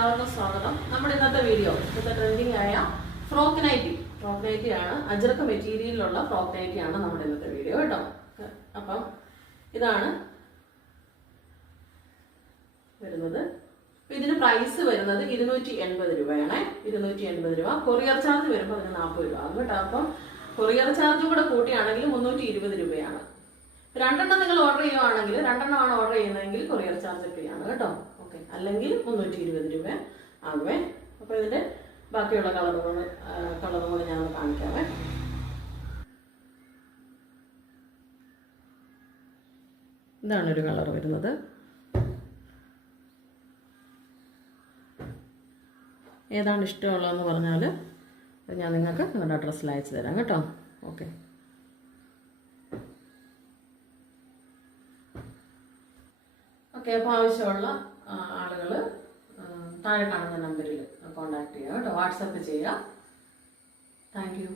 എല്ലാവർക്കും സ്വാഗതം. നമ്മുടെ ഇന്നത്തെ വീഡിയോ ട്രെൻഡിങ് ആയ ഫ്രോക്ക് നൈറ്റി ആണ്. അജ്രക്ക് മെറ്റീരിയലിലുള്ള ഫ്രോക്ക് നൈറ്റി ആണ് നമ്മുടെ ഇന്നത്തെ വീഡിയോ കേട്ടോ. അപ്പം ഇതാണ് വരുന്നത്. ഇതിന് പ്രൈസ് വരുന്നത് 280 രൂപയാണ്. 280 രൂപ. കൊറിയർ ചാർജ് വരുമ്പോൾ അതിന് 40 രൂപ ആകും കേട്ടോ. അപ്പം കൊറിയർ ചാർജ് കൂടെ കൂട്ടിയാണെങ്കിൽ 320 രൂപയാണ്. രണ്ടെണ്ണം നിങ്ങൾ ഓർഡർ ചെയ്യുവാണെങ്കിൽ, രണ്ടെണ്ണമാണ് ഓർഡർ ചെയ്യുന്നതെങ്കിൽ കൊറിയർ ചാർജ് ഫ്രീ ആണ് കേട്ടോ. ഓക്കെ, അല്ലെങ്കിൽ 320 രൂപ ആകുമേ. അപ്പോൾ ഇതിന്റെ ബാക്കിയുള്ള കളറുകൾ ഞാൻ കാണിക്കാവേ. ഇതാണ് ഒരു കളർ വരുന്നത്. ഏതാണ് ഇഷ്ടമുള്ളതെന്ന് പറഞ്ഞാൽ ഞാൻ നിങ്ങൾക്ക് നിങ്ങളുടെ അഡ്രസ്സിൽ അയച്ചു തരാം കേട്ടോ. ഓക്കെ, അപ്പോൾ ആവശ്യമുള്ള ആളുകൾ താഴെ കാണുന്ന നമ്പറിൽ കോൺടാക്ട് ചെയ്യുക കേട്ടോ. വാട്സപ്പ് ചെയ്യുക. Thank you.